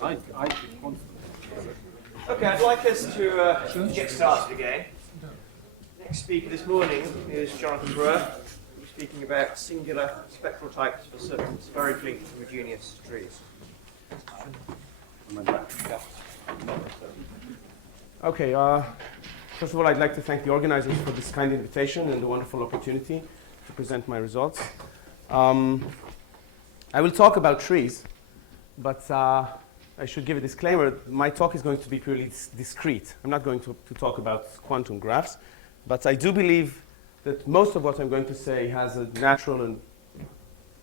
Okay, I'd like us to get started again. Next speaker this morning is Jonathan Brewer, who's speaking about singular spectral types for certain spherically homogeneous trees. Okay, first of all, I'd like to thank the organizers for this kind invitation and the wonderful opportunity to present my results. I will talk about trees, but I should give a disclaimer. My talk is going to be purely discrete. I'm not going to talk about quantum graphs, but I do believe that most of what I'm going to say has a natural and,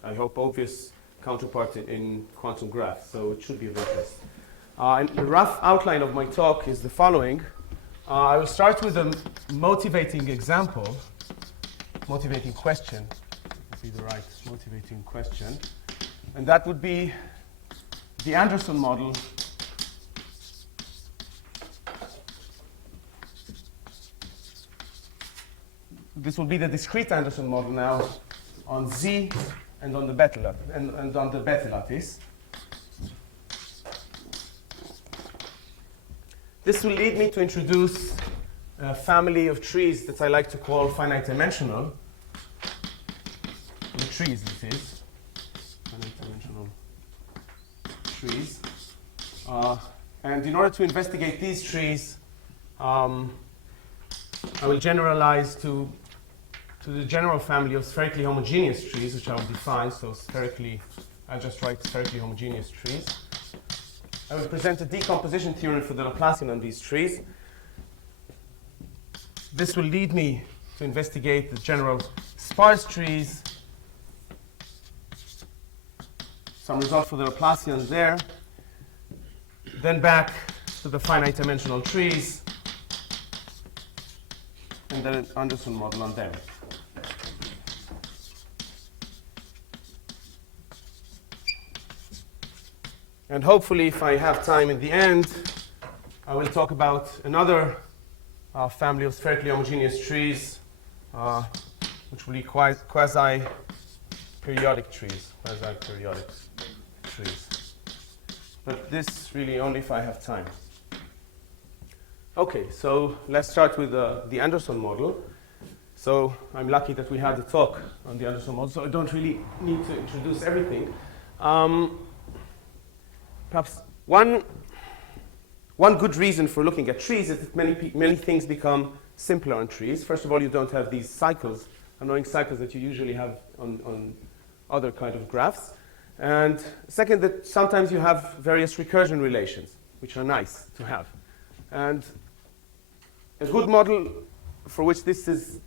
I hope, obvious counterpart in quantum graphs, so it should be of interest. And the rough outline of my talk is the following. I will start with a motivating example, motivating question, would be the right motivating question, and that would be the Anderson model this will be the discrete Anderson model now on Z and on the beta and on the beta lattice. This will lead me to introduce a family of trees that I like to call finite dimensional. The trees, this is finite dimensional trees. And in order to investigate these trees, I will generalize to the general family of spherically homogeneous trees, which I will define. So spherically, I'll just write spherically homogeneous trees. I will present a decomposition theorem for the Laplacian on these trees. This will lead me to investigate the general sparse trees. Some result for the Laplacian there. Then back to the finite dimensional trees. And then an Anderson model on them. And hopefully, if I have time in the end, I will talk about another family of spherically homogeneous trees, which will be quasi-periodic trees. But this really only if I have time. Okay, so let's start with the Anderson model. So I'm lucky that we had a talk on the Anderson model, so I don't really need to introduce everything. Perhaps one good reason for looking at trees is that many things become simpler on trees. First of all, you don't have these cycles, annoying cycles that you usually have on other kind of graphs. And second, that sometimes you have various recursion relations, which are nice to have. And a good model for which this is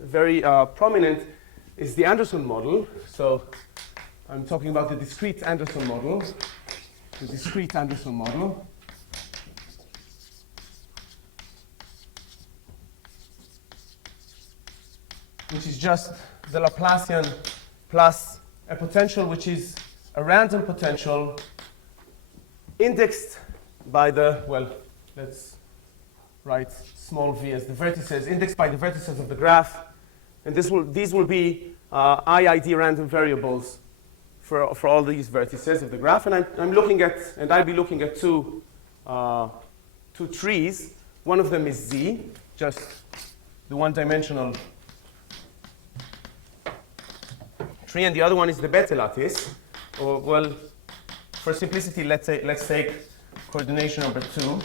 very prominent is the Anderson model. So I'm talking about the discrete Anderson model. The discrete Anderson model. Which is just the Laplacian plus a potential which is a random potential indexed by the, well, let's write small v as the vertices, indexed by the vertices of the graph. And these will be IID random variables for all these vertices of the graph, and I'll be looking at two trees. One of them is Z, just the one-dimensional tree, and the other one is the beta lattice. Or, well, for simplicity, let's take coordination number 2,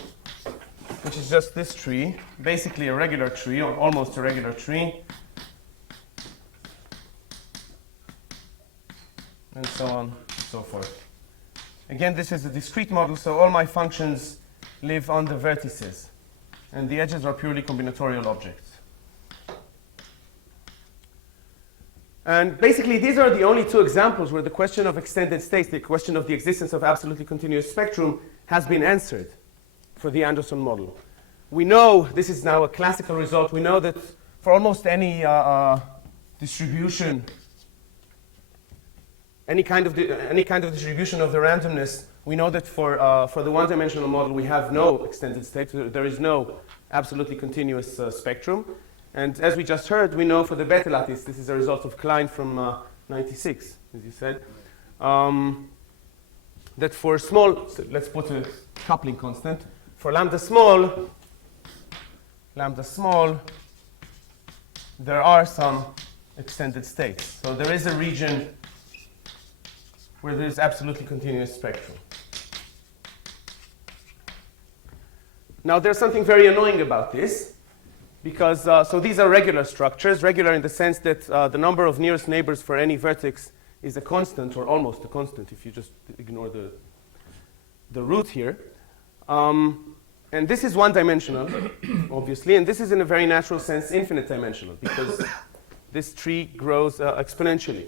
which is just this tree, basically a regular tree, or almost a regular tree. And so on and so forth. Again, this is a discrete model, so all my functions live on the vertices. And the edges are purely combinatorial objects. And basically, these are the only two examples where the question of extended states, the question of the existence of absolutely continuous spectrum, has been answered for the Anderson model. We know, this is now a classical result, we know that for almost any distribution, any kind of distribution of the randomness, we know that for the one-dimensional model we have no extended state. There is no absolutely continuous spectrum. And as we just heard, we know for the beta lattice, this is a result of Klein from 96, as you said. that for small, so let's put a coupling constant, for lambda small, there are some extended states. So there is a region where there is absolutely continuous spectrum. Now there's something very annoying about this, because so these are regular structures, regular in the sense that the number of nearest neighbors for any vertex is a constant, or almost a constant if you just ignore the root here. And this is one-dimensional, obviously, and this is in a very natural sense infinite-dimensional, because this tree grows exponentially.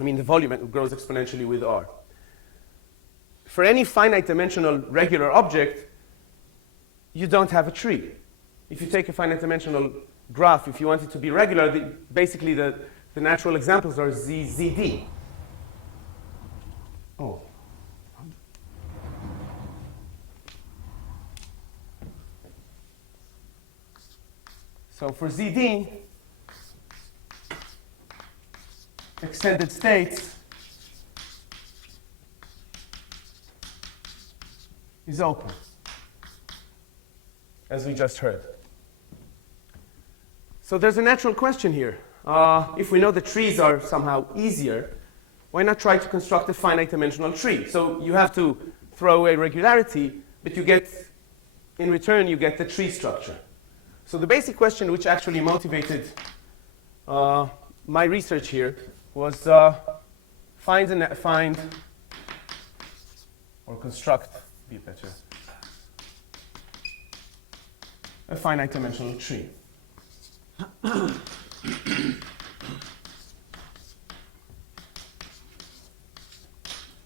I mean, the volume grows exponentially with R. For any finite-dimensional regular object, you don't have a tree. If you take a finite-dimensional graph, if you want it to be regular, basically the natural examples are ZD. Oh. So for ZD, extended states is open, as we just heard. So there's a natural question here. If we know the trees are somehow easier, why not try to construct a finite-dimensional tree? So you have to throw away regularity, but you get, in return, you get the tree structure. So the basic question which actually motivated my research here was find or construct, be better, a finite-dimensional tree.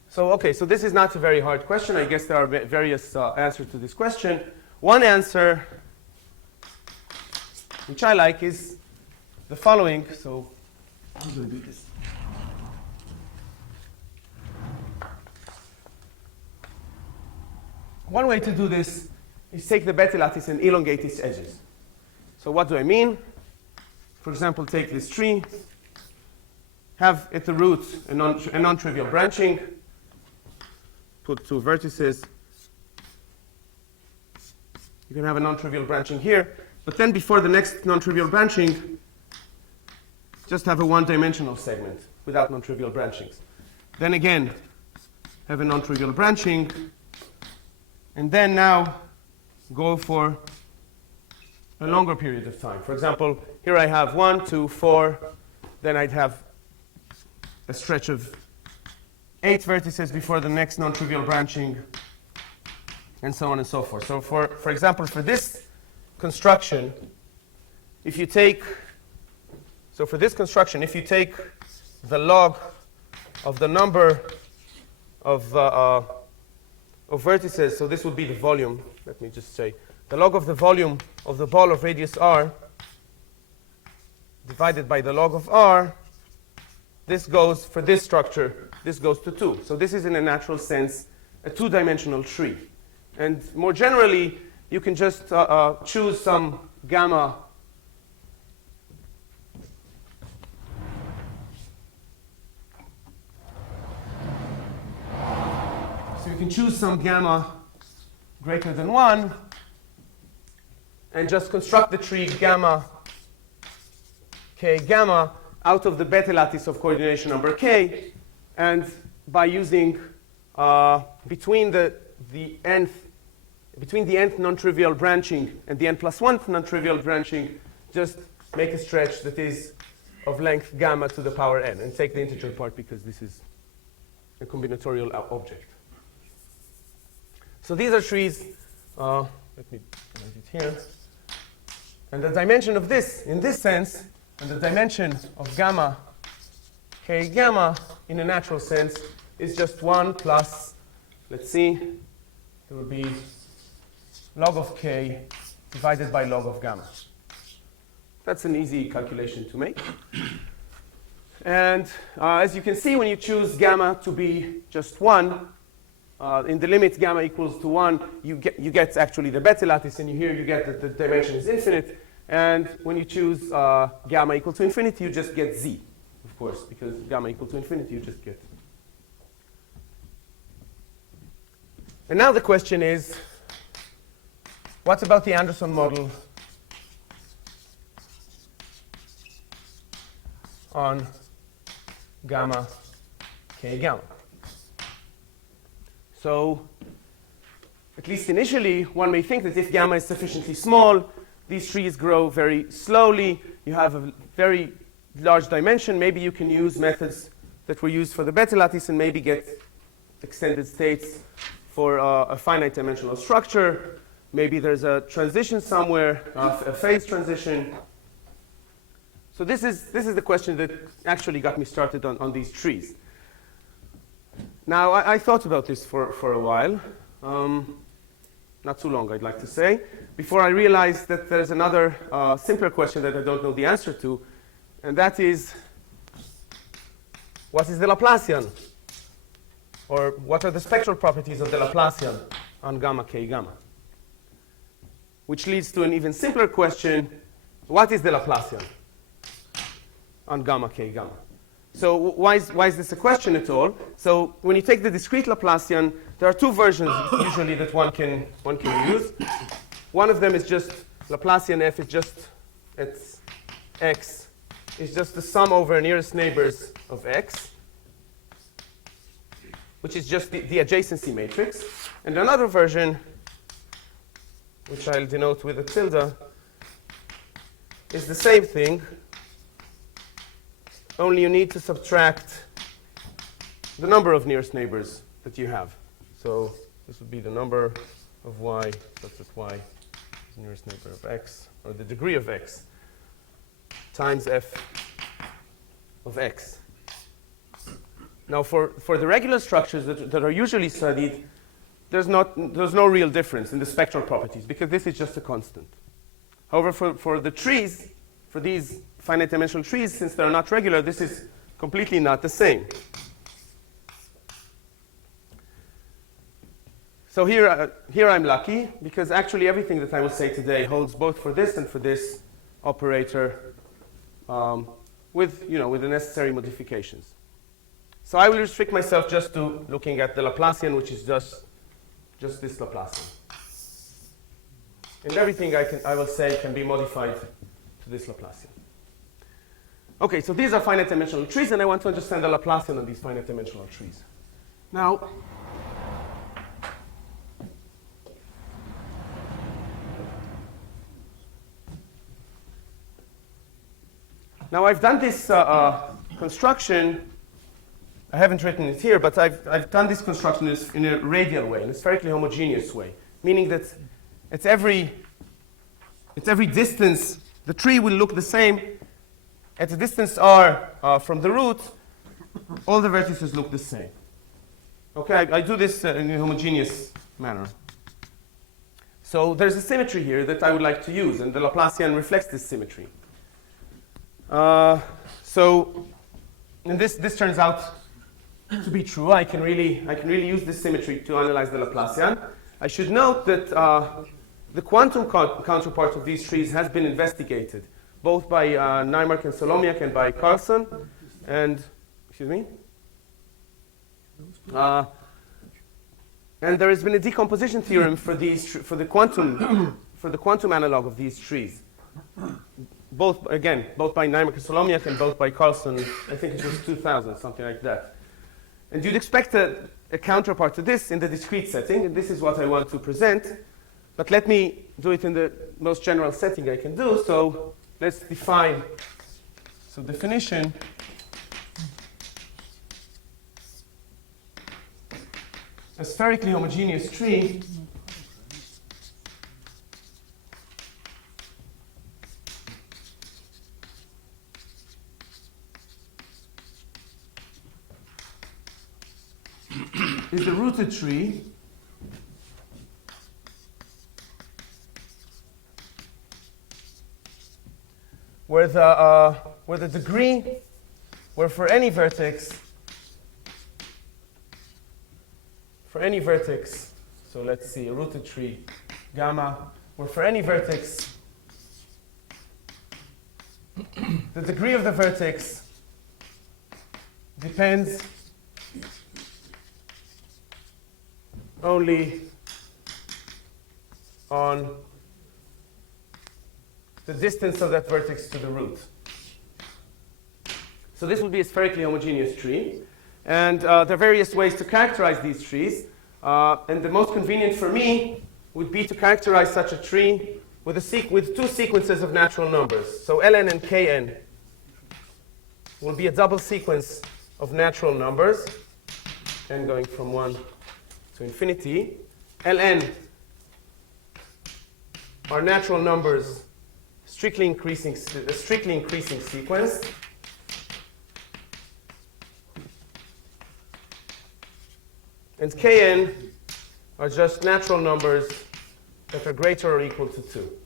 So, okay, so this is not a very hard question. I guess there are various answers to this question. One answer, which I like, is the following. So, I'm going to do this. One way to do this is take the Bethe lattice and elongate its edges. So what do I mean? For example, take this tree, have at the root a non-trivial branching, put two vertices. You can have a non-trivial branching here, but then before the next non-trivial branching, just have a one-dimensional segment without non-trivial branchings. Then again, have a non-trivial branching, and then now go for a longer period of time. For example, here I have 1, 2, 4, then I'd have a stretch of 8 vertices before the next non-trivial branching, and so on and so forth. So for example, for this construction, if you take the log of the number of vertices, so this would be the volume, let me just say, the log of the volume of the ball of radius r divided by the log of r, this goes, for this structure, this goes to 2. So this is, in a natural sense, a two-dimensional tree. And more generally, you can just choose some gamma greater than 1 and just construct the tree gamma k gamma out of the Bethe lattice of coordination number k, and by using between the nth non-trivial branching and the n+1 non-trivial branching, just make a stretch that is of length gamma to the power n, and take the integer part because this is a combinatorial object. So these are trees. Let me write it here. And the dimension of this, in this sense, and the dimension of gamma k gamma, in a natural sense, is just 1 plus, let's see, there will be log of k divided by log of gamma. That's an easy calculation to make. And as you can see, when you choose gamma to be just 1, in the limit gamma equals to 1, you get actually the Bethe lattice, and here you get that the dimension is infinite. And when you choose gamma equal to infinity, you just get z, of course, because gamma equal to infinity, you just get And now the question is, what about the Anderson model on gamma k gamma? So, at least initially, one may think that if gamma is sufficiently small, these trees grow very slowly. You have a very large dimension. Maybe you can use methods that were used for the beta lattice and maybe get extended states for a finite dimensional structure. Maybe there's a transition somewhere, a phase transition. So this is the question that actually got me started on these trees. Now, I thought about this for a while. Not too long, I'd like to say, before I realized that there's another simpler question that I don't know the answer to, and that is, what is the Laplacian? Or what are the spectral properties of the Laplacian on gamma k gamma? Which leads to an even simpler question, what is the Laplacian on gamma k gamma? So why is this a question at all? So when you take the discrete Laplacian, there are two versions usually that one can use. One of them is just Laplacian f is just it's x is just the sum over nearest neighbors of x, which is just the adjacency matrix. And another version, which I'll denote with a tilde, is the same thing, only you need to subtract the number of nearest neighbors that you have. So this would be the number of y, such that y is the nearest neighbor of x, or the degree of x, times f of x. Now for the regular structures that are usually studied, there's no real difference in the spectral properties, because this is just a constant. However, for the trees, for these finite dimensional trees, since they're not regular, this is completely not the same. So here I'm lucky, because actually everything that I will say today holds both for this and for this operator, with the necessary modifications. So I will restrict myself just to looking at the Laplacian, which is just this Laplacian. And everything I will say can be modified to this Laplacian. Okay, so these are finite dimensional trees, and I want to understand the Laplacian on these finite dimensional trees. Now, I've done this construction. I haven't written it here, but I've done this construction in a radial way, in a spherically homogeneous way, meaning that at every distance, the tree will look the same. At a distance r from the root, all the vertices look the same. Okay, I do this in a homogeneous manner. So there's a symmetry here that I would like to use, and the Laplacian reflects this symmetry. And this turns out to be true. I can really use this symmetry to analyze the Laplacian. I should note that the quantum counterpart of these trees has been investigated, both by Naimark and Solomiak and by Carlson, and and there has been a decomposition theorem for the quantum analog of these trees. Both by Naimark and Solomiak and both by Carlson. I think it was 2000, something like that. And you'd expect a counterpart to this in the discrete setting, and this is what I want to present. But let me do it in the most general setting I can do. So let's define. So definition. A spherically homogeneous tree is a rooted tree where the degree, where for any vertex, so let's see, a rooted tree, gamma, where for any vertex, the degree of the vertex depends only on the distance of that vertex to the root. So this would be a spherically homogeneous tree. And there are various ways to characterize these trees. And the most convenient for me would be to characterize such a tree with two sequences of natural numbers. So ln and kn will be a double sequence of natural numbers, n going from 1 to infinity. Ln are natural numbers, a strictly increasing sequence. And kn are just natural numbers that are greater or equal to 2.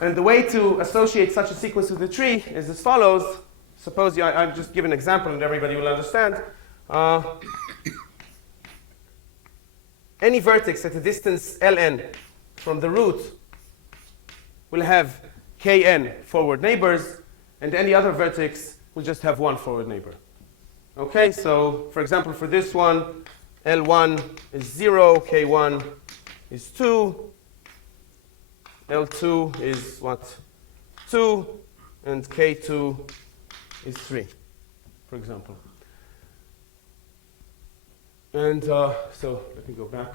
And the way to associate such a sequence with the tree is as follows. Suppose I'll just give an example and everybody will understand. Any vertex at a distance ln from the root will have kn forward neighbors, and any other vertex will just have one forward neighbor. Okay, so for example, for this one, L1 is 0, K1 is 2, L2 is what? 2, and K2 is 3, for example. And so let me go back.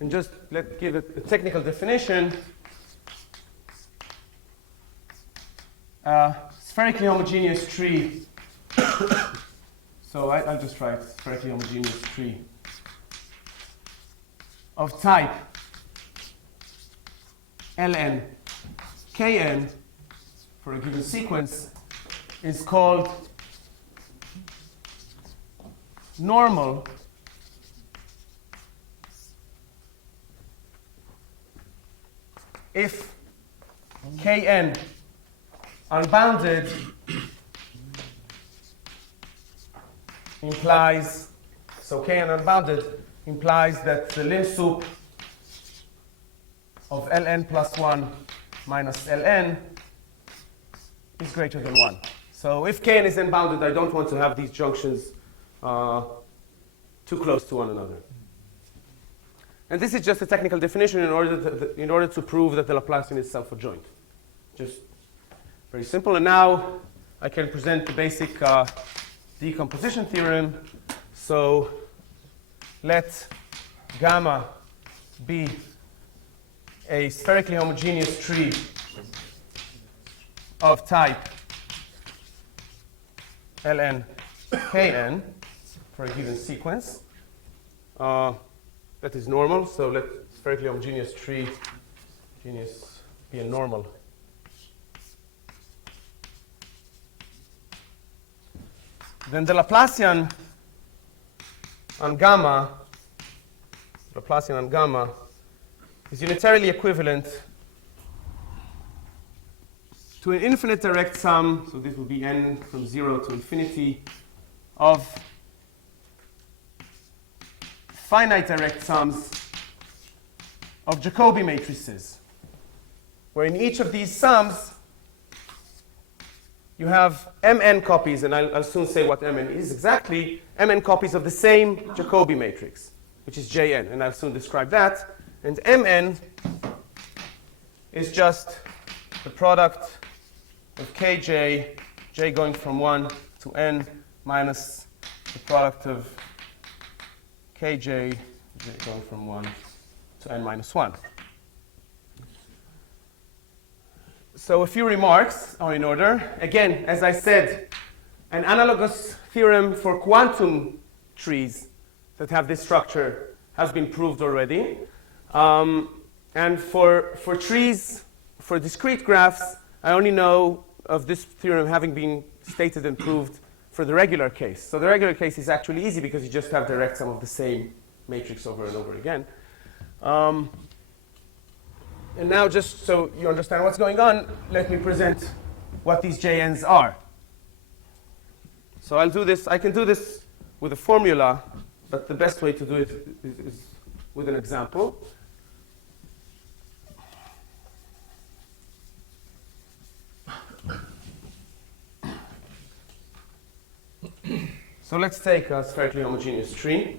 And just let's give it a technical definition. Spherically homogeneous tree. So I'll just write spherically homogeneous tree of type ln kn for a given sequence is called normal if kn unbounded implies, so kn unbounded implies that the lim sup of ln plus 1 minus ln is greater than 1. So if kn is unbounded, I don't want to have these junctions too close to one another. And this is just a technical definition in order to prove that the Laplacian is self-adjoint. Just very simple. And now I can present the basic decomposition theorem. So let gamma be a spherically homogeneous tree of type ln kn for a given sequence. That is normal, so let spherically homogeneous tree be a normal. Then the Laplacian on gamma is unitarily equivalent to an infinite direct sum, so this will be n from 0 to infinity, of finite direct sums of Jacobi matrices, where in each of these sums you have mn copies, and I'll soon say what mn is exactly, mn copies of the same Jacobi matrix, which is Jn, and I'll soon describe that. And mn is just the product of kj, j going from 1 to n, minus the product of kj, j going from 1 to n minus 1. So a few remarks are in order. Again, as I said, an analogous theorem for quantum trees that have this structure has been proved already. And for trees, for discrete graphs, I only know of this theorem having been stated and proved for the regular case. So the regular case is actually easy because you just have direct sum of the same matrix over and over again. And now, just so you understand what's going on, let me present what these JNs are. So I'll do this. I can do this with a formula, but the best way to do it is with an example. So let's take a spherically homogeneous tree.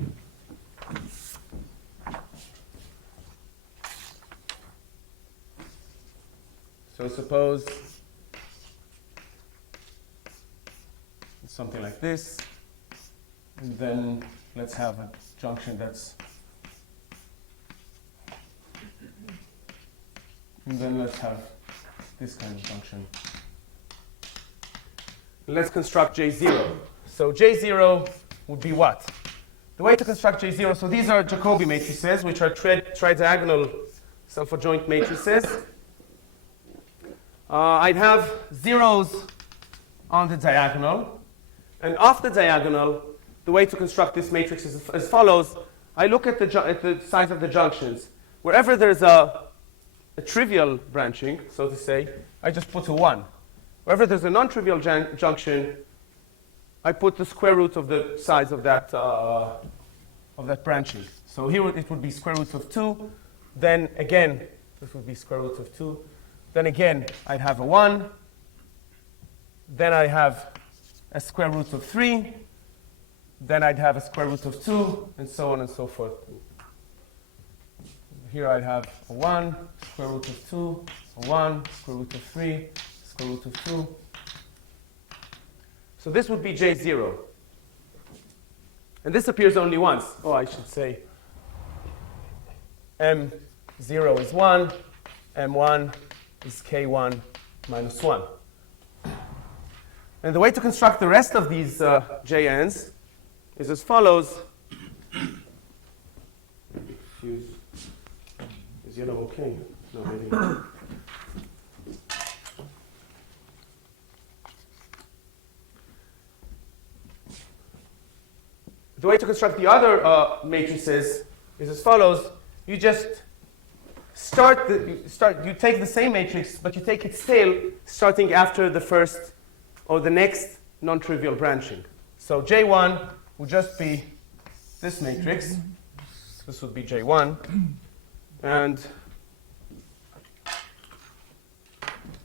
So suppose it's something like this, and then let's have a junction that's, and then let's have this kind of junction. Let's construct J0. So J0 would be what? The way to construct J0, so these are Jacobi matrices, which are tridiagonal self-adjoint matrices. I'd have zeros on the diagonal. And off the diagonal, the way to construct this matrix is as follows. I look at the size of the junctions. Wherever there's a trivial branching, so to say, I just put a 1. Wherever there's a non-trivial junction, I put the square root of the size of that branching. So here it would be square root of 2. Then again, this would be square root of 2. Then again, I'd have a 1. Then I have a square root of 3. Then I'd have a square root of 2, and so on and so forth. Here I'd have a 1, square root of 2, a 1, square root of 3, square root of 2. So this would be J0. And this appears only once. Oh, I should say M0 is 1, M1 is K1 minus 1. And the way to construct the rest of these JNs is as follows. Is yellow okay? No, maybe. The way to construct the other matrices is as follows. You just you take the same matrix, but you take its tail starting after the first or the next non-trivial branching. So J1 would just be this matrix. This would be J1. And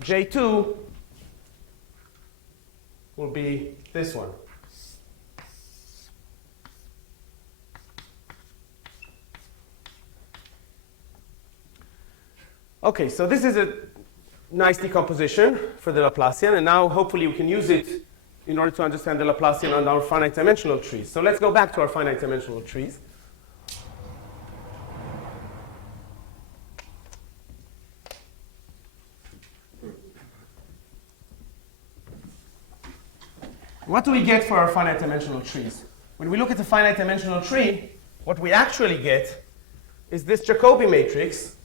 J2 will be this one. Okay, so this is a nice decomposition for the Laplacian, and now hopefully we can use it in order to understand the Laplacian on our finite dimensional trees. So let's go back to our finite dimensional trees. What do we get for our finite dimensional trees? When we look at the finite dimensional tree, what we actually get is this Jacobi matrix,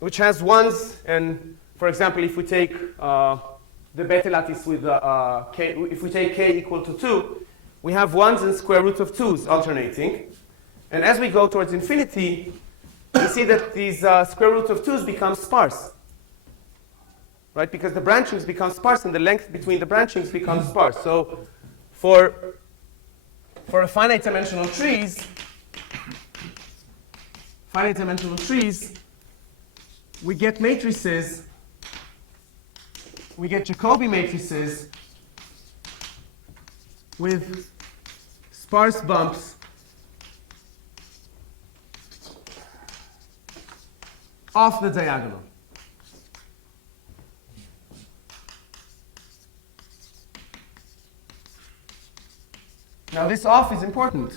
which has ones, and for example, if we take the beta lattice with k, if we take k equal to 2, we have ones and square root of 2s alternating. And as we go towards infinity, we see that these square root of 2s become sparse. Right? Because the branchings become sparse and the length between the branchings becomes sparse. So for a finite dimensional trees, we get matrices, we get Jacobi matrices with sparse bumps off the diagonal. Now this off is important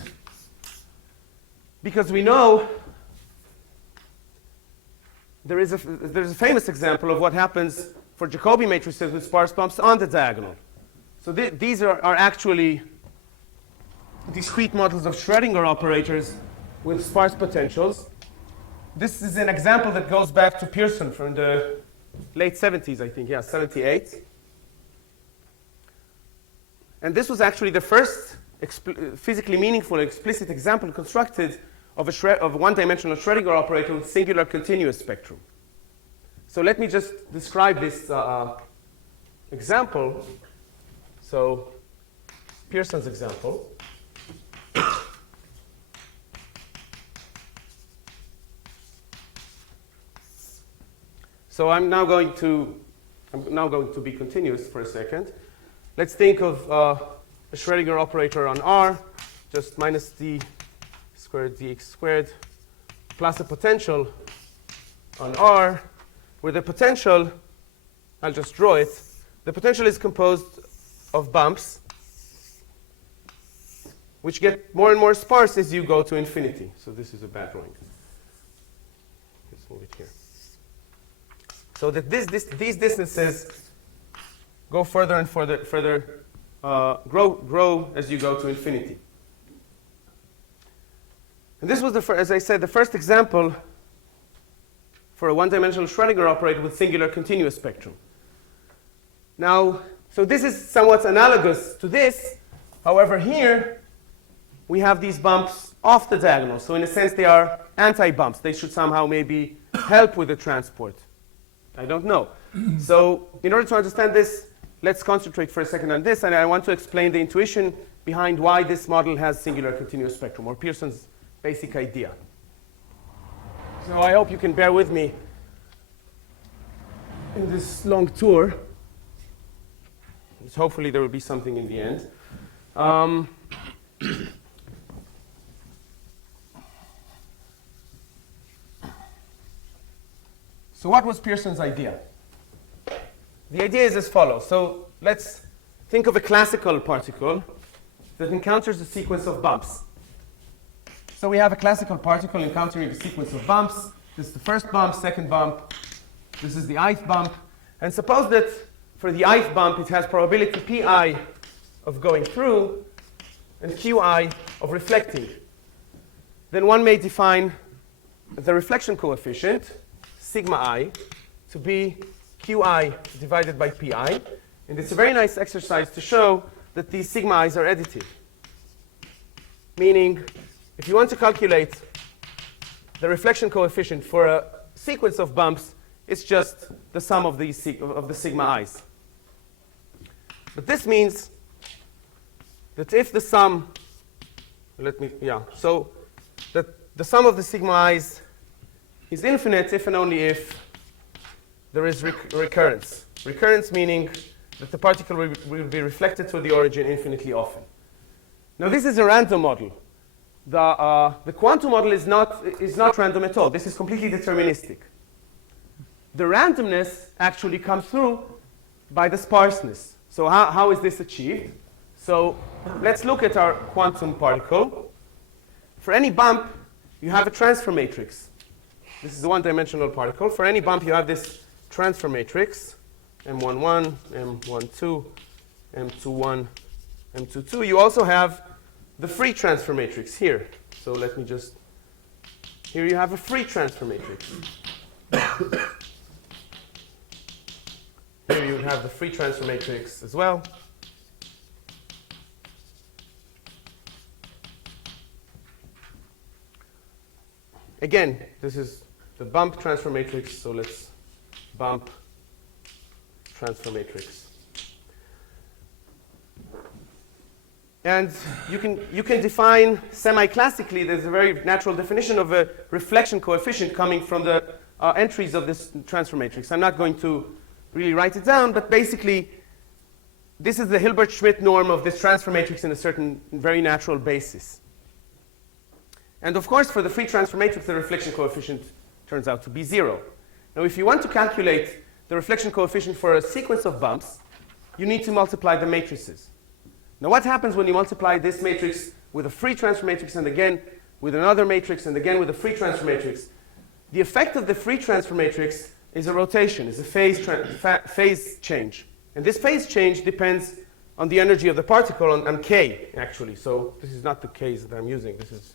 because we know there's a famous example of what happens for Jacobi matrices with sparse bumps on the diagonal. So these are actually discrete models of Schrödinger operators with sparse potentials. This is an example that goes back to Pearson from the late 70s, I think, yeah, 78. And this was actually the first physically meaningful explicit example constructed of a one-dimensional Schrödinger operator with singular continuous spectrum. So let me just describe this example. So Pearson's example. So I'm now going to be continuous for a second. Let's think of a Schrödinger operator on R, just minus d squared dx squared, plus a potential on R, where the potential, I'll just draw it, the potential is composed of bumps, which get more and more sparse as you go to infinity. So this is a bad drawing. Let's move it here. So that these distances go further and further, grow as you go to infinity. And this was, as I said, the first example for a one-dimensional Schrödinger operator with singular continuous spectrum. Now, so this is somewhat analogous to this. However, here we have these bumps off the diagonal. So in a sense, they are anti-bumps. They should somehow maybe help with the transport. I don't know. So in order to understand this, let's concentrate for a second on this. And I want to explain the intuition behind why this model has singular continuous spectrum, or Pearson's basic idea. So I hope you can bear with me in this long tour. Hopefully there will be something in the end. So what was Pearson's idea? The idea is as follows. So let's think of a classical particle that encounters a sequence of bumps. So we have a classical particle encountering a sequence of bumps. This is the first bump, second bump. This is the ith bump. And suppose that for the ith bump, it has probability pi of going through and qi of reflecting. Then one may define the reflection coefficient, sigma I, to be qi divided by pi. And it's a very nice exercise to show that these sigma i's are additive. Meaning, if you want to calculate the reflection coefficient for a sequence of bumps, it's just the sum of the sigma i's. But this means that if the sum, so that the sum of the sigma i's is infinite if and only if there is recurrence. Recurrence meaning that the particle will be reflected to the origin infinitely often. Now this is a random model. The quantum model is not random at all. This is completely deterministic. The randomness actually comes through by the sparseness. So how is this achieved? So let's look at our quantum particle. For any bump, you have a transfer matrix. This is a one-dimensional particle. For any bump, you have this transfer matrix, M11, M12, M21, M22. You also have the free transfer matrix here. So let me just, here you have a free transfer matrix. Here you have the free transfer matrix as well. Again, this is the bump transfer matrix, so let's bump transfer matrix. And you can define semi-classically, there's a very natural definition of a reflection coefficient coming from the entries of this transfer matrix. I'm not going to really write it down, but basically this is the Hilbert-Schmidt norm of this transfer matrix in a certain very natural basis. And of course, for the free transfer matrix, the reflection coefficient turns out to be 0. Now, if you want to calculate the reflection coefficient for a sequence of bumps, you need to multiply the matrices. Now, what happens when you multiply this matrix with a free transfer matrix and again with another matrix and again with a free transfer matrix? The effect of the free transfer matrix is a rotation, is a phase change. And this phase change depends on the energy of the particle, on k, actually. So this is not the k's that I'm using. This is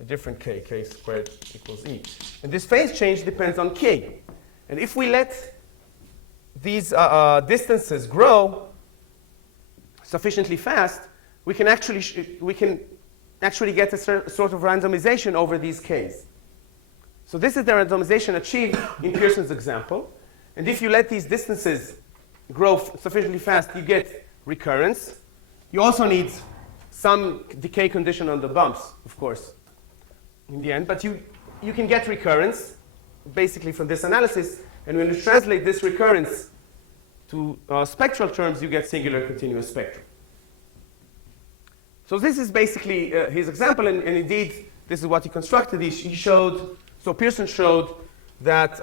a different k squared equals e. And this phase change depends on k. And if we let these distances grow sufficiently fast, we can actually get a sort of randomization over these k's. So this is the randomization achieved in Pearson's example. And if you let these distances grow sufficiently fast, you get recurrence. You also need some decay condition on the bumps, of course, in the end. But you can get recurrence basically from this analysis. And when you translate this recurrence to spectral terms, you get singular continuous spectrum. So this is basically his example. And indeed, this is what he constructed. He showed, so Pearson showed that,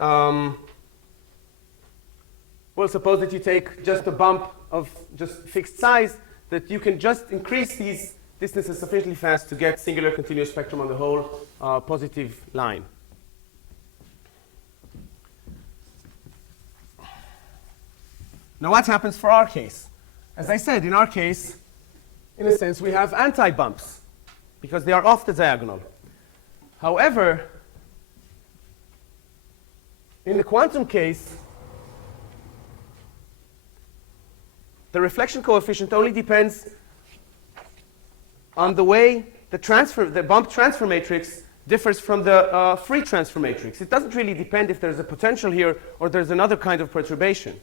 well, suppose that you take just a bump of just fixed size, that you can just increase these distances sufficiently fast to get singular continuous spectrum on the whole positive line. Now what happens for our case? As I said, in our case, in a sense, we have anti-bumps because they are off the diagonal. However, in the quantum case, the reflection coefficient only depends on the way the bump transfer matrix differs from the free transfer matrix. It doesn't really depend if there's a potential here or there's another kind of perturbation.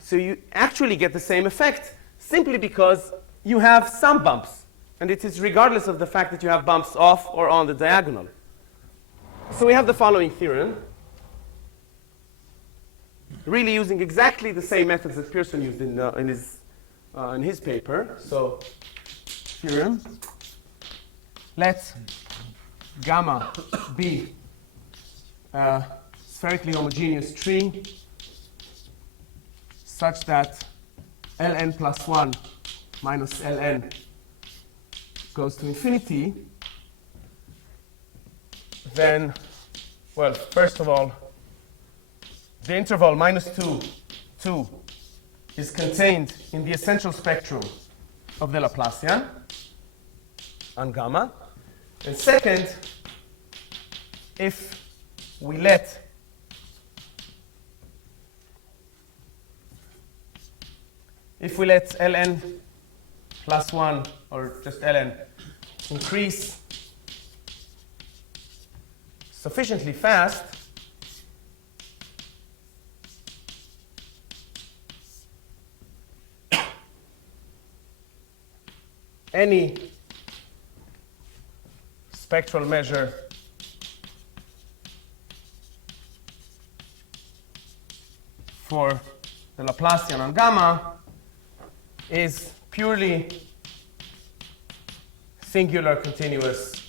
So you actually get the same effect simply because you have some bumps. And it is regardless of the fact that you have bumps off or on the diagonal. So we have the following theorem, really using exactly the same methods that Pearson used in his paper. So theorem, let gamma be a spherically homogeneous tree such that ln plus 1 minus ln goes to infinity, then, well, first of all, the interval minus 2, 2 is contained in the essential spectrum of the Laplacian on gamma. And second, if we let ln plus 1, or just ln, increase sufficiently fast, any spectral measure for the Laplacian on gamma is purely singular continuous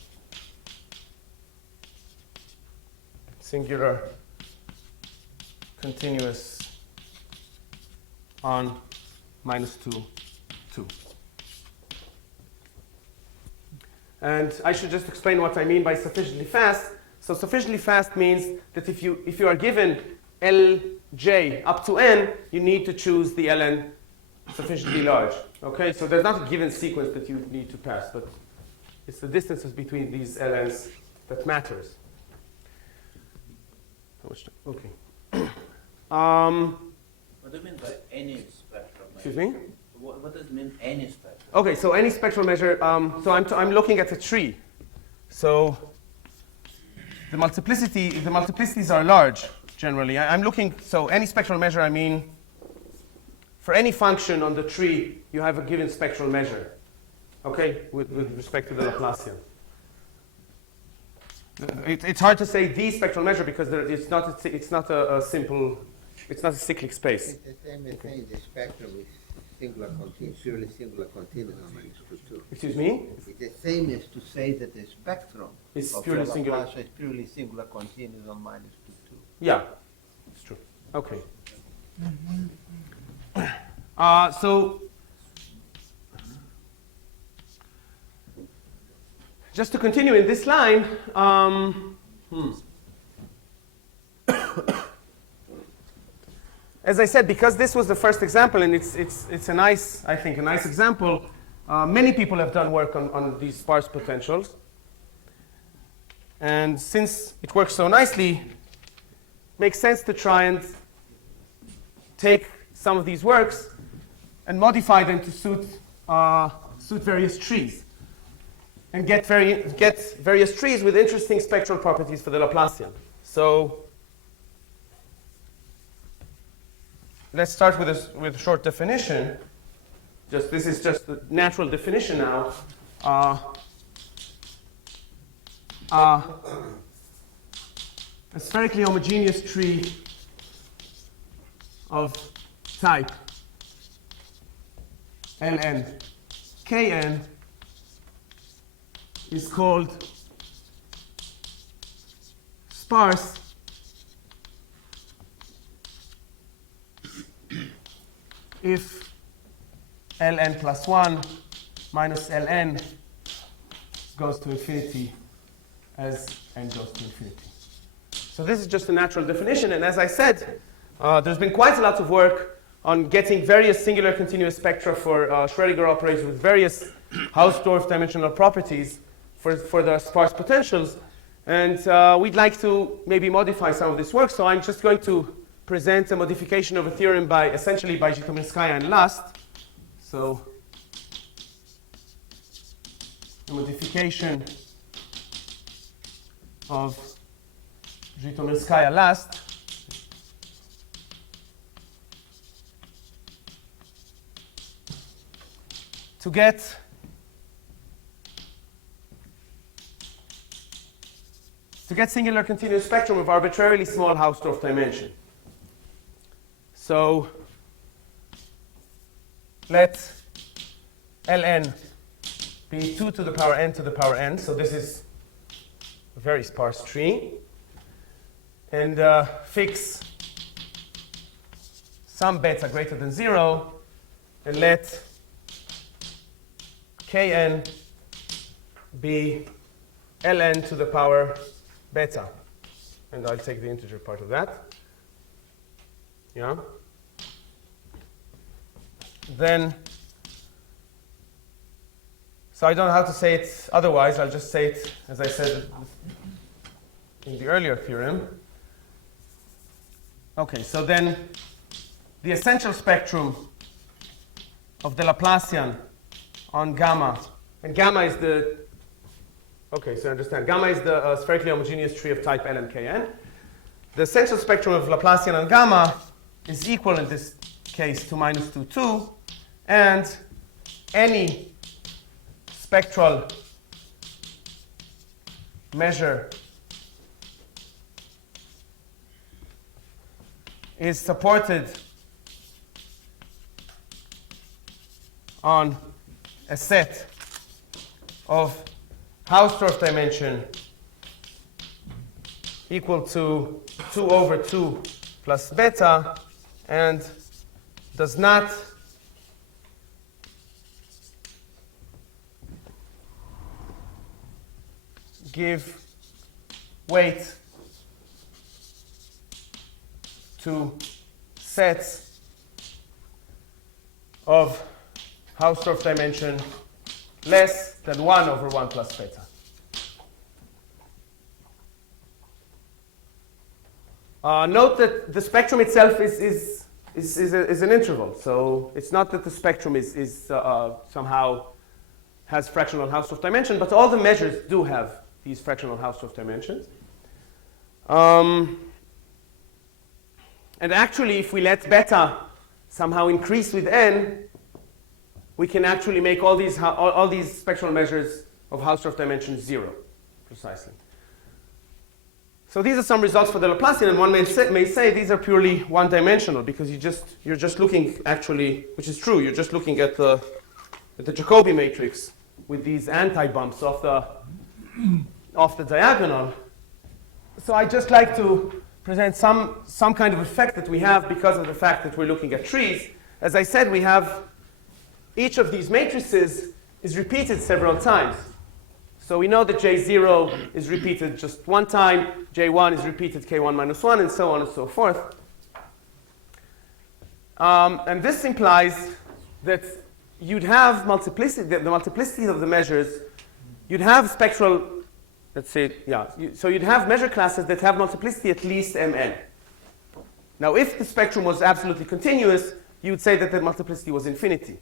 on minus 2, 2. And I should just explain what I mean by sufficiently fast. So sufficiently fast means that if you are given Lj up to n, you need to choose the ln sufficiently large. Okay, so there's not a given sequence that you need to pass, but it's the distances between these ln's that matters. Okay. What do you mean by any spectral measure? Excuse me? What does it mean, any spectral? Okay, so any spectral measure. So I'm looking at a tree. So the multiplicities are large generally. I'm looking. So any spectral measure, I mean, for any function on the tree, you have a given spectral measure. Okay, with respect to the Laplacian. It's hard to say the spectral measure because it's not a cyclic space. It's the same as saying the spectrum is purely singular continuous on minus 2, 2. Excuse me? It's the same as to say that the spectrum It's of purely the singular. Laplace is purely singular continuous on minus 2, 2. Yeah, it's true. Okay. So just to continue in this line, as I said, because this was the first example, and it's a nice, I think, a nice example. Many people have done work on these sparse potentials, and since it works so nicely, it makes sense to try and take some of these works and modify them to suit various trees, and get various trees with interesting spectral properties for the Laplacian. So let's start with a short definition. this is just the natural definition now. A spherically homogeneous tree of type Ln Kn is called sparse if Ln plus 1 minus Ln goes to infinity as n goes to infinity. So this is just a natural definition, and as I said, there's been quite a lot of work on getting various singular continuous spectra for Schrödinger operators with various Hausdorff dimensional properties for the sparse potentials, and we'd like to maybe modify some of this work, so I'm just going to present a modification of a theorem essentially by Zhytomyrskyja and Last. So a modification of Zhytomyrskyja Last to get singular continuous spectrum of arbitrarily small Hausdorff dimension. So let Ln be 2 to the power n to the power n. So this is a very sparse tree. And fix some beta greater than 0, and let Kn be Ln to the power beta. And I'll take the integer part of that. Yeah. Then, so I don't know how to say it otherwise. I'll just say it as I said in the earlier theorem. Okay, so then the essential spectrum of the Laplacian on gamma, and gamma is the, okay, so I understand, gamma is the spherically homogeneous tree of type Ln Kn. The essential spectrum of Laplacian on gamma is equal in this case to minus 2, 2, and any spectral measure is supported on a set of Hausdorff dimension equal to 2 over 2 plus beta, and does not give weight to sets of Hausdorff dimension less than 1 over 1 plus beta. Note that the spectrum itself is an interval, so it's not that the spectrum is somehow has fractional Hausdorff dimension, but all the measures do have these fractional Hausdorff dimensions. And actually, if we let beta somehow increase with n, we can actually make all these spectral measures of Hausdorff dimension 0, precisely. So these are some results for the Laplacian, and one may say these are purely one-dimensional because you're just looking actually, which is true, you're just looking at the Jacobi matrix with these anti-bumps off the diagonal. So I just like to present some kind of effect that we have because of the fact that we're looking at trees. As I said, we have each of these matrices is repeated several times. So we know that J0 is repeated just one time, J1 is repeated K1 minus 1, and so on and so forth. And this implies that you'd have multiplicity, the multiplicity of the measures, you'd have spectral, let's say, yeah, so you'd have measure classes that have multiplicity at least Mn. Now, if the spectrum was absolutely continuous, you would say that the multiplicity was infinity.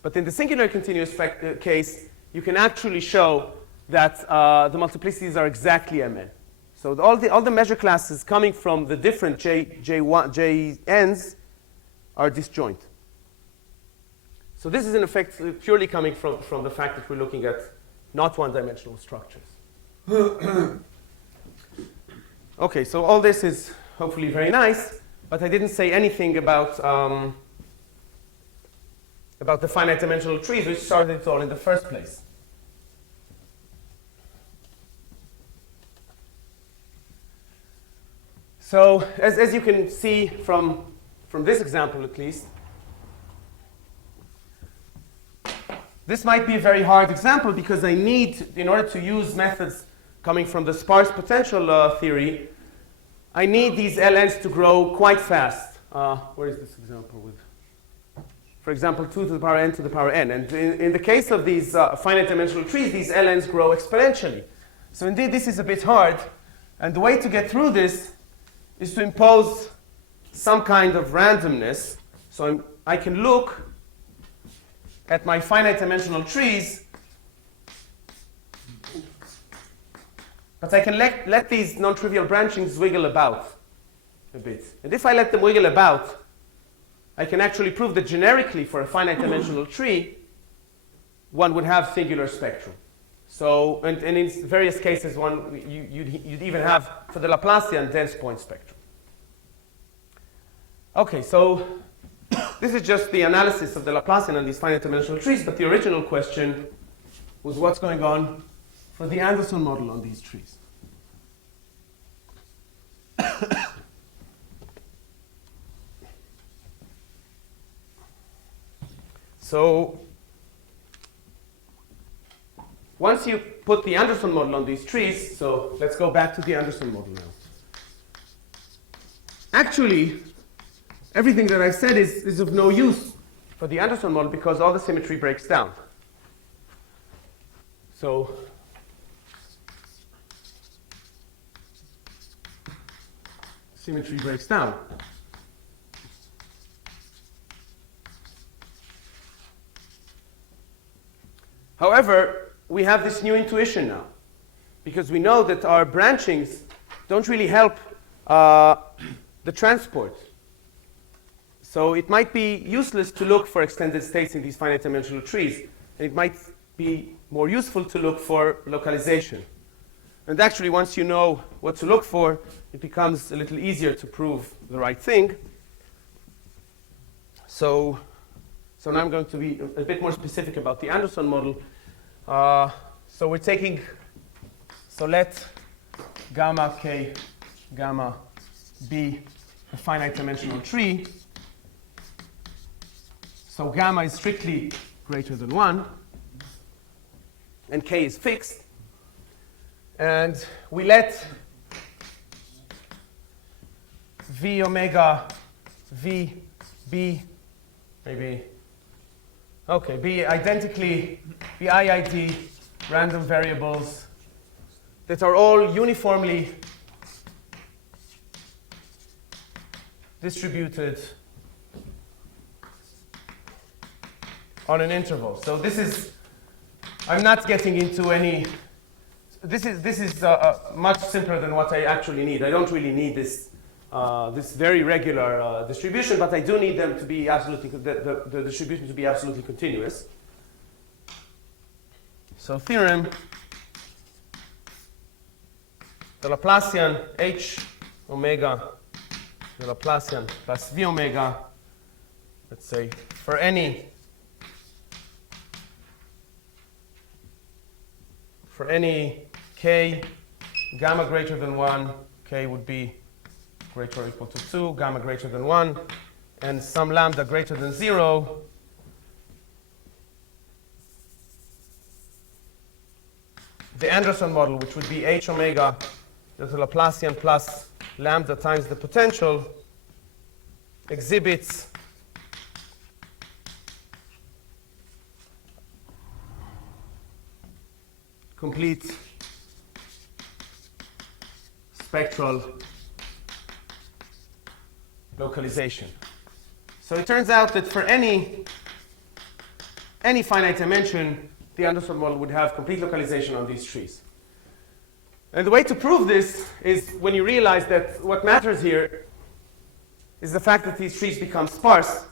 But in the singular continuous case, you can actually show that the multiplicities are exactly Mn. So all the measure classes coming from the different Jn's are disjoint. So this is in effect purely coming from the fact that we're looking at not one-dimensional structures. Okay, so all this is hopefully very nice, but I didn't say anything about the finite dimensional trees, which started it all in the first place. So as you can see from this example at least, this might be a very hard example because I need, in order to use methods coming from the sparse potential theory, I need these ln's to grow quite fast. Where is this example with? For example, 2 to the power n to the power n. And in the case of these finite dimensional trees, these ln's grow exponentially. So indeed, this is a bit hard. And the way to get through this is to impose some kind of randomness. So I can look at my finite dimensional trees, but I can let these non-trivial branchings wiggle about a bit. And if I let them wiggle about, I can actually prove that generically for a finite dimensional tree, one would have singular spectrum. So, and in various cases, you'd even have, for the Laplacian, dense point spectrum. Okay, so this is just the analysis of the Laplacian and these finite dimensional trees, but the original question was what's going on for the Anderson model on these trees. So once you put the Anderson model on these trees, so let's go back to the Anderson model now. Actually, everything that I said is of no use for the Anderson model because all the symmetry breaks down. So symmetry breaks down. However, we have this new intuition now, because we know that our branchings don't really help the transport. So it might be useless to look for extended states in these finite dimensional trees, and it might be more useful to look for localization. And actually, once you know what to look for, it becomes a little easier to prove the right thing. So now I'm going to be a bit more specific about the Anderson model. So we're taking, so let gamma k, gamma be a finite dimensional tree. So gamma is strictly greater than 1, and k is fixed. And we let v omega v be maybe okay be identically be IID random variables that are all uniformly distributed on an interval. So this is, I'm not getting into any, this is much simpler than what I actually need. I don't really need this this very regular distribution, but I do need them to be absolutely, the distribution to be absolutely continuous. So theorem, the Laplacian h omega, the Laplacian plus v omega, let's say, for any k gamma greater than 1, k would be greater or equal to 2, gamma greater than 1, and some lambda greater than 0, the Anderson model, which would be h omega, the Laplacian plus lambda times the potential, exhibits complete spectral localization. So it turns out that for any finite dimension, the Anderson model would have complete localization on these trees. And the way to prove this is when you realize that what matters here is the fact that these trees become sparse.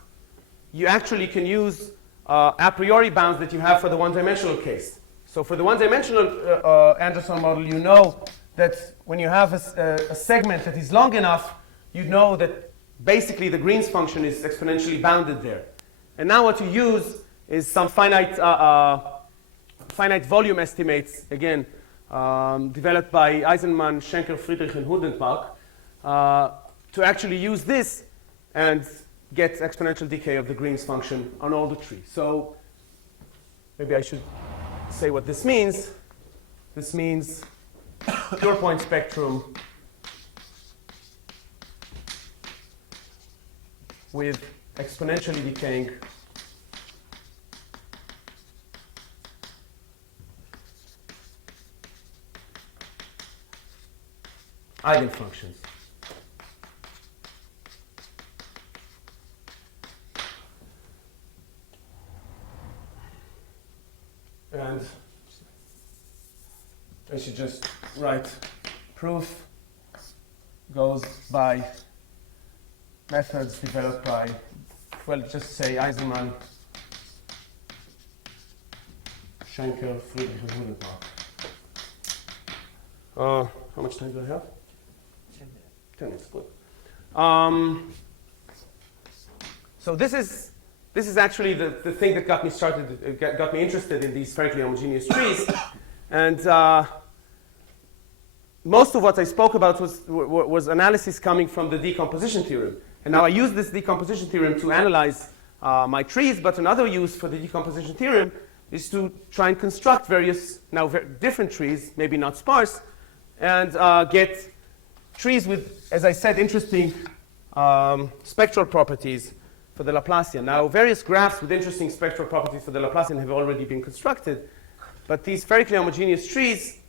You actually can use a priori bounds that you have for the one-dimensional case. So for the one-dimensional Anderson model, you know that when you have a segment that is long enough, you know that basically the Green's function is exponentially bounded there. And now what you use is some finite volume estimates, again, developed by Eisenman, Schenker, Friedrich, and Hundenpark, to actually use this and get exponential decay of the Green's function on all the trees. So maybe I should say what this means. This means pure point spectrum with exponentially decaying eigenfunctions. And I should just write proof goes by methods developed by, well, just say Eisenman, Schenker, Friedrich, and Hundenpark. How much time do I have? 10 minutes. 10 minutes, good. So this is actually the thing that got me started, got me interested in these spherically homogeneous trees. And most of what I spoke about was analysis coming from the decomposition theorem. And now I use this decomposition theorem to analyze my trees, but another use for the decomposition theorem is to try and construct various, now different trees, maybe not sparse, and get trees with, as I said, interesting spectral properties for the Laplacian. Now, various graphs with interesting spectral properties for the Laplacian have already been constructed, but these spherically homogeneous trees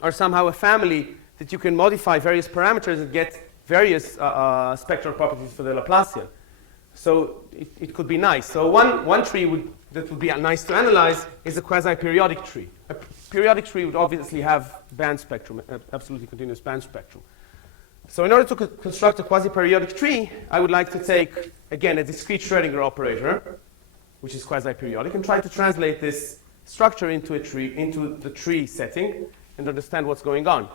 are somehow a family that you can modify various parameters and get various spectral properties for the Laplacian. So it could be nice. So one tree that would be nice to analyze is a quasi-periodic tree. A periodic tree would obviously have band spectrum, absolutely continuous band spectrum. So in order to construct a quasi-periodic tree, I would like to take, again, a discrete Schrödinger operator, which is quasi-periodic, and try to translate this structure into the tree setting and understand what's going on.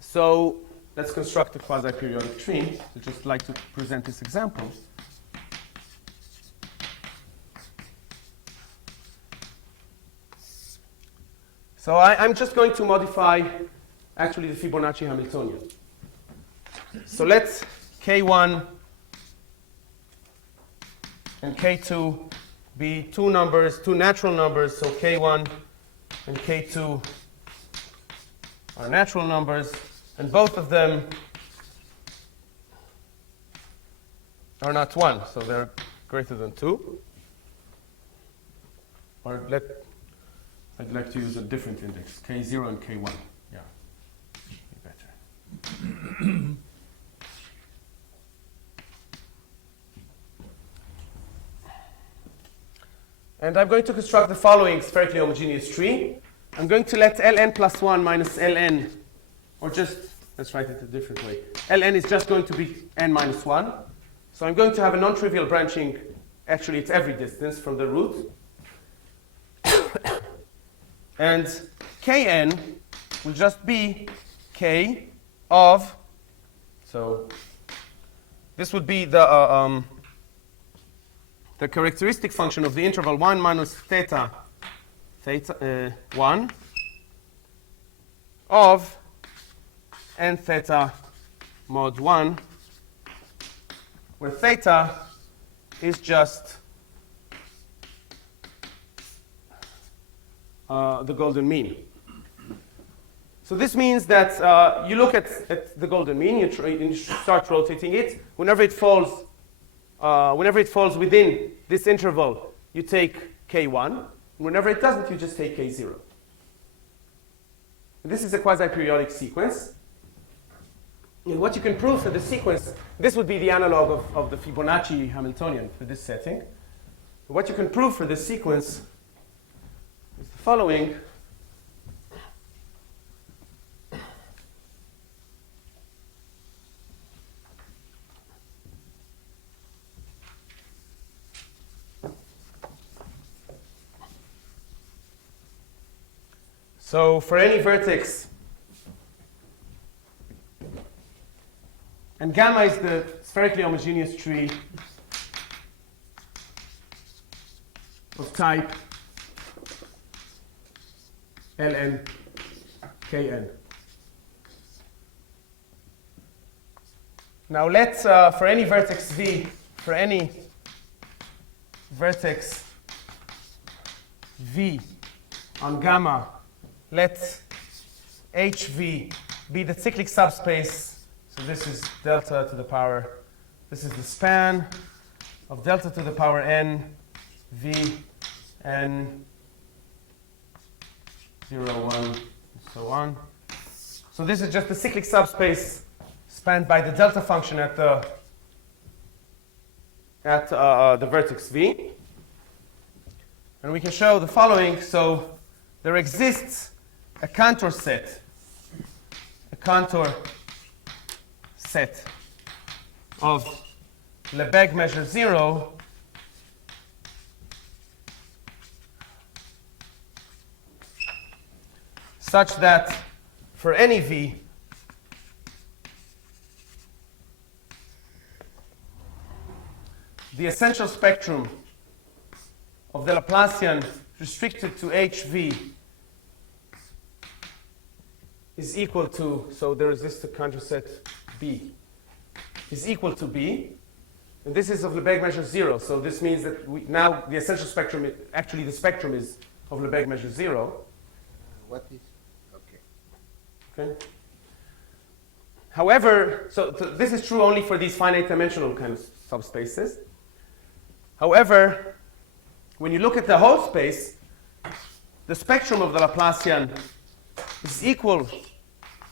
So let's construct a quasi-periodic tree. I'd just like to present this example. So I'm just going to modify actually the Fibonacci Hamiltonian. So let K1 and K2 be two natural numbers. So K1 and K2 are natural numbers, and both of them are not 1, so they're greater than 2. Or I'd like to use a different index, K0 and K1. Yeah, be better. And I'm going to construct the following spherically homogeneous tree. I'm going to let Ln plus 1 minus Ln, or just, let's write it a different way. Ln is just going to be n minus 1. So I'm going to have a non-trivial branching, actually it's every distance from the root. And Kn will just be K of, so this would be the characteristic function of the interval 1 minus theta 1 of n theta mod 1, where theta is just the golden mean. So this means that you look at the golden mean, you start rotating it. Whenever it falls within this interval, you take K1. Whenever it doesn't, you just take K0. And this is a quasi-periodic sequence. And what you can prove for the sequence, this would be the analog of the Fibonacci Hamiltonian for this setting. What you can prove for this sequence is the following. So for any vertex, and gamma is the spherically homogeneous tree of type Ln Kn. Now let's, for any vertex V, for any vertex V on gamma, let HV be the cyclic subspace. So this is delta to the power, this is the span of delta to the power n, V, n, 0, 1, and so on. So this is just the cyclic subspace spanned by the delta function at the vertex V. And we can show the following. So there exists a contour set of Lebesgue measure 0 such that for any V, the essential spectrum of the Laplacian restricted to HV is equal to, so there exists a contour set B, is equal to B. And this is of Lebesgue measure 0. So this means that now the essential spectrum, actually the spectrum is of Lebesgue measure 0. What is, okay. Okay. However, so this is true only for these finite dimensional kind of subspaces. However, when you look at the whole space, the spectrum of the Laplacian is equal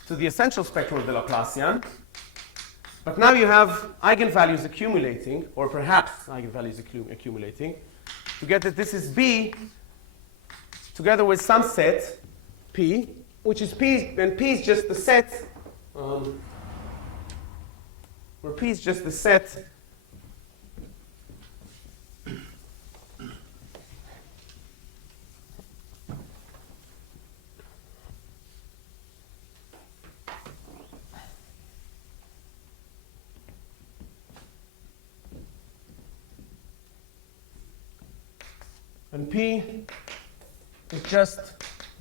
to the essential spectrum of the Laplacian. But now you have eigenvalues accumulating, or perhaps eigenvalues accumulating, to get that this is B together with some set P, which is P, and P is just the set, where P is just the set and P is just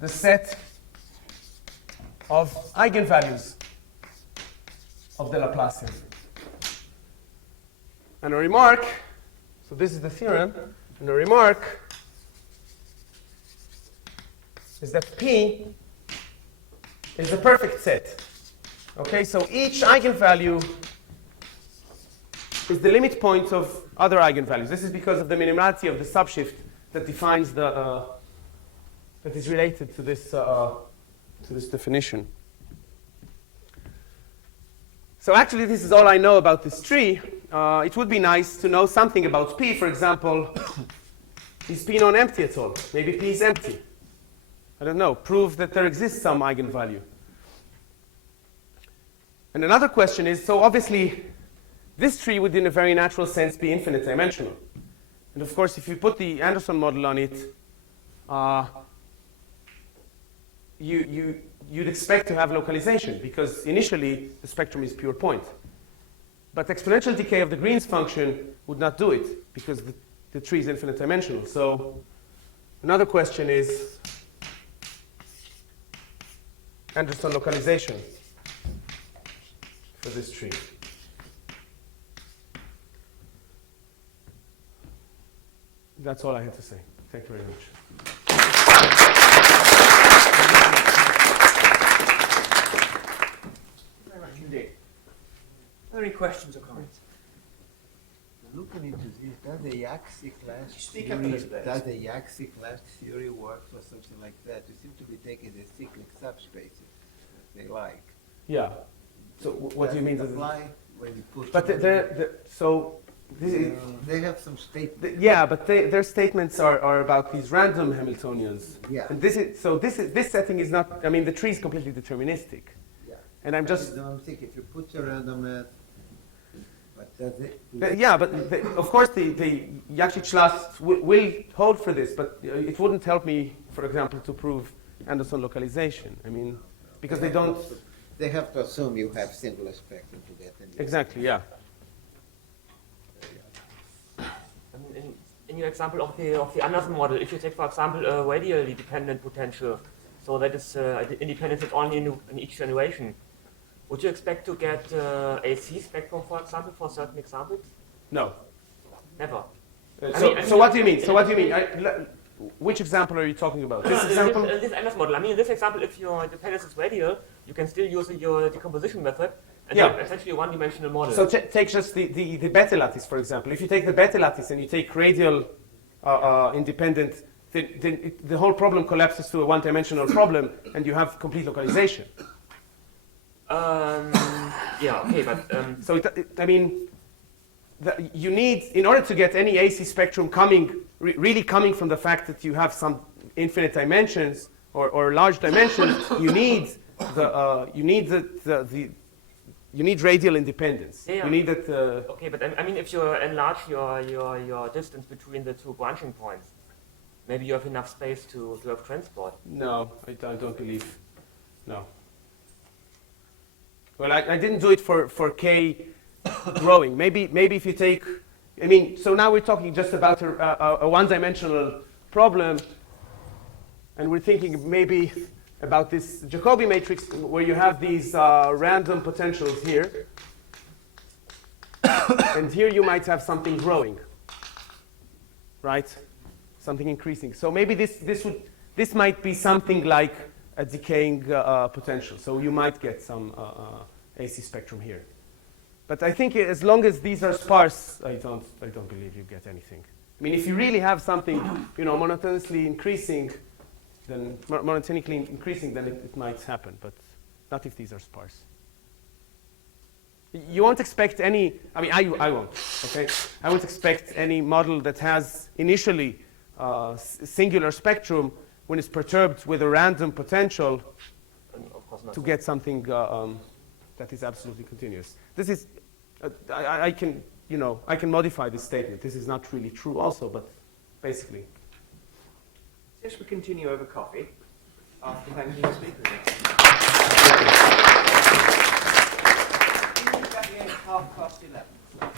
the set of eigenvalues of the Laplacian. And a remark, so this is the theorem, and a remark is that P is a perfect set. Okay, so each eigenvalue is the limit point of other eigenvalues. This is because of the minimality of the subshift that defines the that is related to this definition. So actually, this is all I know about this tree. It would be nice to know something about P. For example, is P non-empty at all? Maybe P is empty. I don't know. Prove that there exists some eigenvalue. And another question is, so obviously, this tree would in a very natural sense be infinite dimensional. And of course, if you put the Anderson model on it, you'd expect to have localization, because initially the spectrum is pure point. But exponential decay of the Green's function would not do it, because the tree is infinite dimensional. So another question is Anderson localization for this tree. That's all I have to say. Thank you very much. Very much indeed. Are there any questions or comments? Looking into this, does the Yaxi class Speak up a theory, little bit. does the Yaxi class theory work for something like that? You seem to be taking the cyclic subspaces they like. Yeah. So what do you mean? Does it apply when you put? But so this is, they have some statements. yeah, but their statements are about these random Hamiltonians. Yeah. And this setting is not. I mean, the tree is completely deterministic. Yeah. And I'm just. I'm thinking if you put a random, but does it? Yeah, but of course the Yaxi class will hold for this, but it wouldn't help me, for example, to prove Anderson localization. I mean, because they don't. They have to assume you have singular spectrum to get any. Exactly, yeah. In your example of the Anderson model, if you take, for example, a radially dependent potential, so that is independent only in each generation, would you expect to get AC spectrum, for example, for certain examples? No. Never. So what do you mean? So what do you mean? Which example are you talking about? This example? This Anderson model. I mean, in this example, if your dependence is radial, you can still use your decomposition method and Yeah. have essentially a one-dimensional model. So take just the Bethe lattice, for example. If you take the Bethe lattice and you take radial independent, then the whole problem collapses to a one-dimensional problem, and you have complete localization. Yeah, okay, but So I mean, you need, in order to get any AC spectrum coming, really coming from the fact that you have some infinite dimensions or large dimensions, you need you need radial independence. Yeah. You need that. okay, but I mean, if you enlarge your distance between the two branching points, maybe you have enough space to have transport. No, I don't believe. No. Well, I didn't do it for K growing. Maybe if you take, I mean, so now we're talking just about a one-dimensional problem, and we're thinking maybe about this Jacobi matrix where you have these random potentials here, and here you might have something growing, right? Something increasing. So maybe this might be something like a decaying potential. So you might get some AC spectrum here. But I think as long as these are sparse, I don't believe you get anything. I mean, if you really have something, monotonously increasing, then monotonically increasing, then it might happen. But not if these are sparse. You won't expect any. I mean, I won't. Okay, I won't expect any model that has initially singular spectrum when it's perturbed with a random potential Of course not. to get something that is absolutely continuous. This is, I can modify this statement. This is not really true also, but basically. Yes, we continue over coffee after thanking the speakers. Half past 11.